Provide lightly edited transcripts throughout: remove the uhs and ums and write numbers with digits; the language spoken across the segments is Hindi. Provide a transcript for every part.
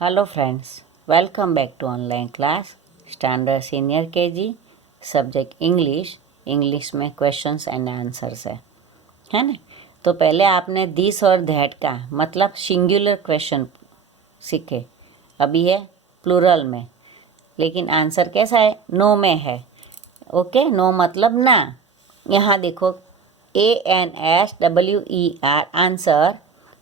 Hello friends, welcome back to online class standard senior KG subject English में क्वेश्चंस एंड आंसर्स है ना। तो पहले आपने दिस और दैट का मतलब सिंगुलर क्वेश्चन सीखे, अभी है प्लूरल में, लेकिन आंसर कैसा है? नो में है। ओके, नो मतलब ना। यहाँ देखो ANSWER answer,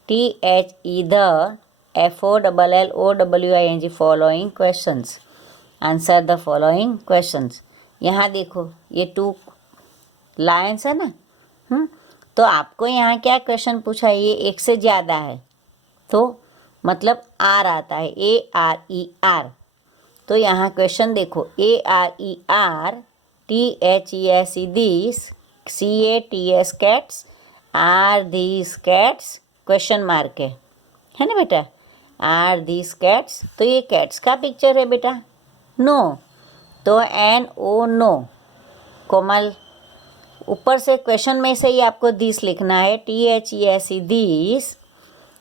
THE the, FOLLOWING following questions, answer the following questions. यहाँ देखो ये 2 लाइन्स है ना। तो आपको यहाँ क्या क्वेश्चन पूछा है? ये एक से ज़्यादा है तो मतलब आर आता है, ARER। तो यहाँ क्वेश्चन देखो ARER, THESE these, CATS cats, are these cats, question mark है ना बेटा। आर दीज कैट्स, तो ये कैट्स का पिक्चर है बेटा। नो, तो NO नो। कोमल, ऊपर से क्वेश्चन में से ही आपको दिस लिखना है, THESE दिस,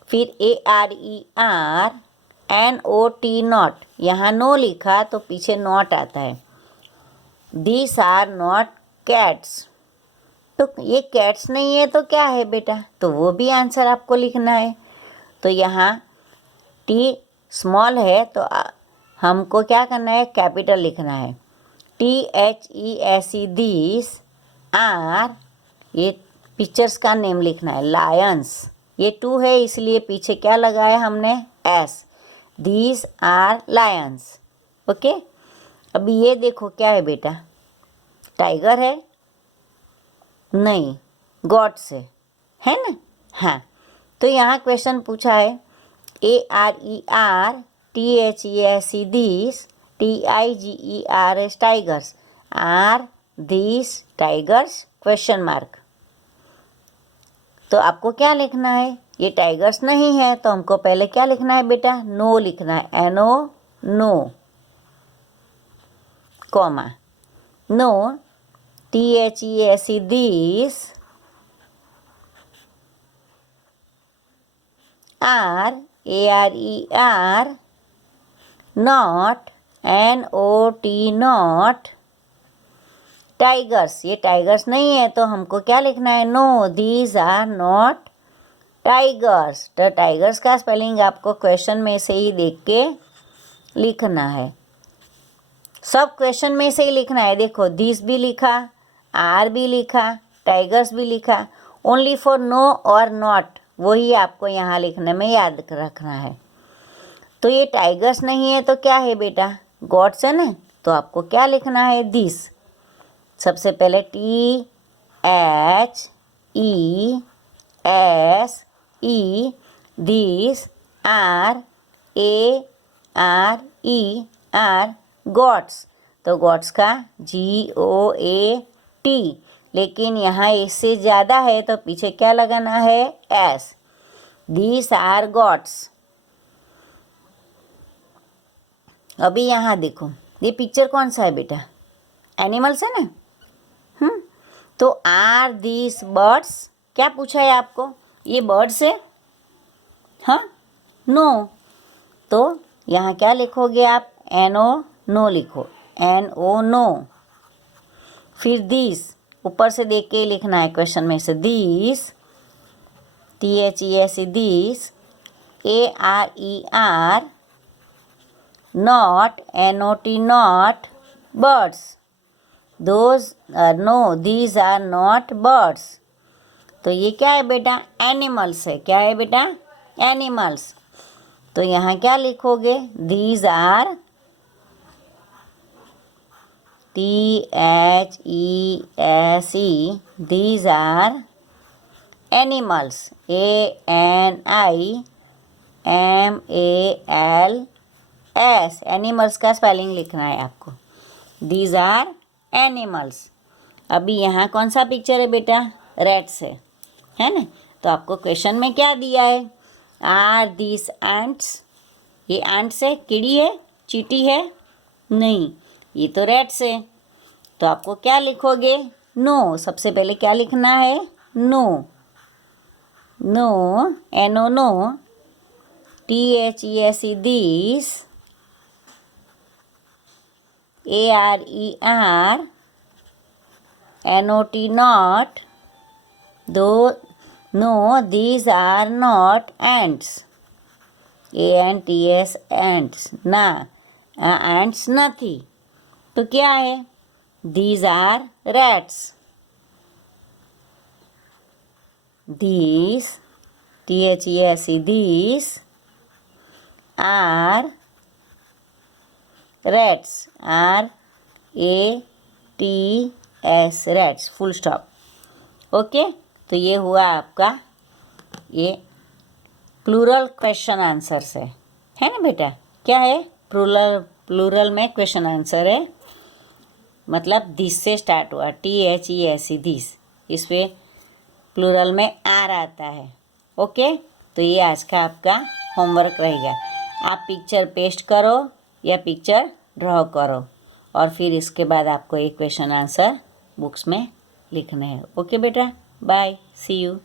फिर ARER, NOT नॉट। यहाँ नो लिखा तो पीछे नॉट आता है। दीस आर नॉट कैट्स, तो ये कैट्स नहीं है तो क्या है बेटा? तो वो भी आंसर आपको लिखना है। तो यहाँ T स्मॉल है तो हमको क्या करना है? कैपिटल लिखना है। THESE दिस आर, ये पिक्चर्स का नेम लिखना है, लायंस। ये 2 है इसलिए पीछे क्या लगाया हमने? S। These are lions. Okay, अभी ये देखो क्या है बेटा? टाइगर है? नहीं, गॉड्स है ना। हाँ, तो यहाँ क्वेश्चन पूछा है ARER, THESE these, TIGERS tigers, are these tigers, question mark. तो आपको क्या लिखना है? ये टाइगर्स नहीं है तो हमको पहले क्या लिखना है बेटा? नो लिखना है, NO no, comma, no, THESE these, are, ARER not, NOT not, tigers, ये टाइगर्स नहीं है तो हमको क्या लिखना है? No, these are not tigers. तो टाइगर्स का स्पेलिंग आपको क्वेश्चन में से ही देख के लिखना है, सब क्वेश्चन में से ही लिखना है। देखो दिस भी लिखा, आर भी लिखा, टाइगर्स भी लिखा, ओनली फॉर नो और नॉट वही आपको यहाँ लिखने में याद रखना है। तो ये टाइगर्स नहीं है तो क्या है बेटा? गॉड्स है ना। तो आपको क्या लिखना है? दिस। सबसे पहले THESE these, are, ARER gods. तो गॉड्स का GOAT, लेकिन यहाँ इससे ज़्यादा है तो पीछे क्या लगाना है? S। These are gods. अभी यहाँ देखो ये पिक्चर कौन सा है बेटा? एनिमल्स है ना। तो आर दीस बर्ड्स, क्या पूछा है आपको? ये बर्ड्स है? हाँ, नो। तो यहाँ क्या लिखोगे आप? NO नो लिखो, NO नो। फिर दिस, ऊपर से देख के लिखना है क्वेश्चन में से। These, THESE these, ARER not, NOT not, birds, those no, these are not birds. तो ये क्या है बेटा? एनिमल्स है। क्या है बेटा? एनिमल्स। तो यहाँ क्या लिखोगे? These are, THESE these are animals, ANIMALS, animals का स्पेलिंग लिखना है आपको। These are animals. अभी यहाँ कौन सा पिक्चर है बेटा? रैट्स है ना। तो आपको क्वेश्चन में क्या दिया है? आर दीस एंट्स, ये एंट्स है, कीड़ी है, चींटी है? नहीं, ये तो रैट्स है। तो आपको क्या लिखोगे? नो। सबसे पहले क्या लिखना है? No, no, NO no, THESE these, ARER, NOT not, though no these are not ants, ANTS ants ना ants નથી तो क्या है these are rats, these THESE these are rats, RATS rats full stop. Okay तो ये हुआ आपका ये प्लूरल क्वेश्चन आंसर्स है ना बेटा। क्या है प्लूरल में क्वेश्चन आंसर है, मतलब दिस से स्टार्ट हुआ THESE दिस, इस पे प्लूरल में आर आता है। ओके तो ये आज का आपका होमवर्क रहेगा। आप पिक्चर पेस्ट करो या पिक्चर ड्रॉ करो और फिर इसके बाद आपको एक क्वेश्चन आंसर बुक्स में लिखना है। ओके बेटा, बाय, सी यू।